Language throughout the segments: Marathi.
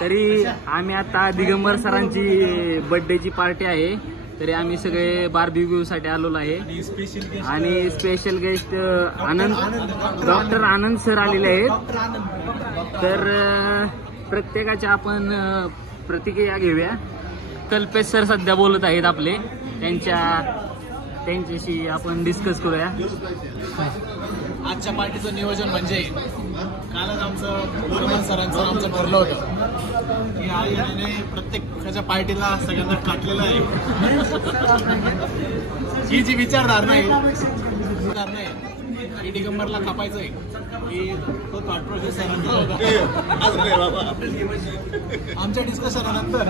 तरी आम्ही आता दिगंबर सरांची बर्थडेची पार्टी आहे, तरी आम्ही सगळे बार्बीक्यू साठी आलेलो आहे आणि स्पेशल गेस्ट डॉक्टर आनंद सर आलेले आहेत. तर प्रत्येकाच्या आपण प्रतिक्रिया घेऊया. कल्पेश सर सध्या बोलत आहेत आपले, त्यांच्याशी आपण डिस्कस करूया. आजच्या पार्टीचं नियोजन म्हणजे कालच आमचं सरांचं आमचं ठरलं होतं की आईने प्रत्येकाच्या पार्टीला सगळ्यांना काटलेलं आहे. ही जी विचारधारणा आहे की दिगंबरला कापायचंय, की तो थॉट प्रोसेस सरांचा होता. आमच्या डिस्कशनानंतर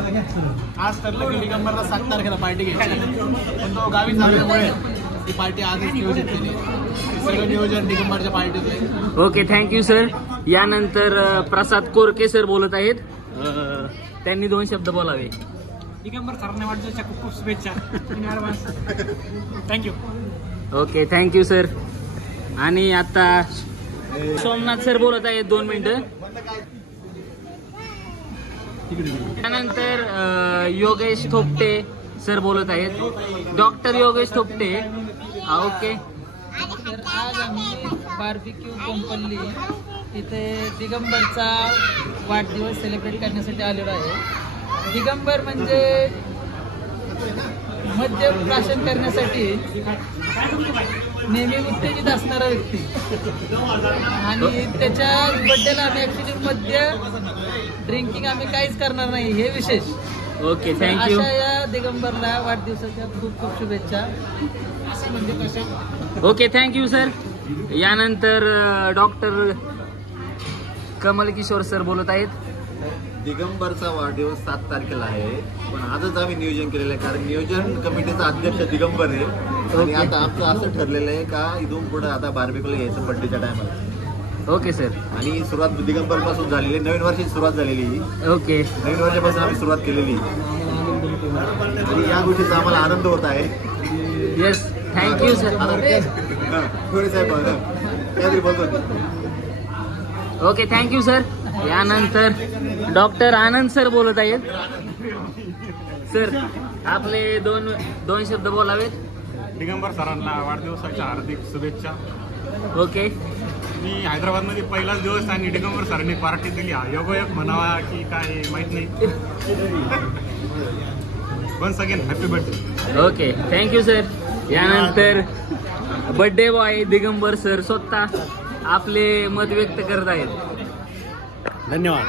आज ठरलं की दिगंबरला 7 तारखेला पार्टी घ्यायची, पण तो गावी झाल्यामुळे ती पार्टी आजच नियोजित केली. सगळं नियोजन दिगंबरच्या पार्टीचं आहे. Okay, thank you sir. यानंतर प्रसाद कोरके सर बोलत आहेत, त्यांनी 2 शब्द बोलावे. दिगंबर सरांना वाढदिवसाच्या खूप खूप शुभेच्छा. थँक्यू. Okay, thank you sir. आणि आता सोमनाथ सर बोलत आहेत 2 मिनिटं. त्यानंतर योगेश थोपटे सर बोलत आहेत, डॉक्टर योगेश थोपटे. ओके. तर आज आम्ही बार्बीक्यू कोंपल्ली इथे दिगंबरचा वाढदिवस सेलिब्रेट करण्यासाठी आलेलो आहे. दिगंबर म्हणजे मद्य प्राशन करण्यासाठी नेहमी उत्तेजित असणारा व्यक्ती, आणि त्याच्या बर्थडेला आम्ही ऍक्च्युली मद्य ड्रिंकिंग आम्ही काहीच करणार नाही, हे विशेष. Okay, thank you. अशा या दिगंबरला वाढदिवसाच्या खूप खूप शुभेच्छा. Okay, thank you sir. यानंतर डॉक्टर कमल किशोर सर बोलत आहेत. दिगंबरचा वाढदिवस 7 तारखेला आहे, पण आजच आम्ही नियोजन केलेलं आहे, कारण नियोजन कमिटीचा अध्यक्ष दिगंबर आहे. आणि आता आमचं असं ठरलेलं आहे का इथून पुढे आता बार्बीक्यूला यायचं बर्थडेच्या टायमाला. Okay sir. आणि सुरुवात दिगंबर पासून झालेली, नवीन वर्षाची सुरुवात झालेली. ओके, नवीन वर्षापासून आम्ही सुरुवात केलेली आणि या गोष्टीचा आम्हाला आनंद होत आहे. Yes, thank you sir. थोडे साहेब काहीतरी बोलतो. Okay, thank you sir. यानंतर डॉक्टर आनंद सर बोलत आहेत. सर, आपले दोन शब्द बोलावेत. दिगंबर सरांना वाढदिवसाच्या हार्दिक शुभेच्छा. ओके. मी हैदराबादमध्ये पहिलाच दिवस आणि दिगंबर सरांनी पार्टी दिली. योगायोग म्हणावा की काय माहित नाही. Once again happy birthday. Okay, thank you sir. यानंतर बर्थडे बॉय दिगंबर सर स्वतः आपले मत व्यक्त करत आहेत. धन्यवाद.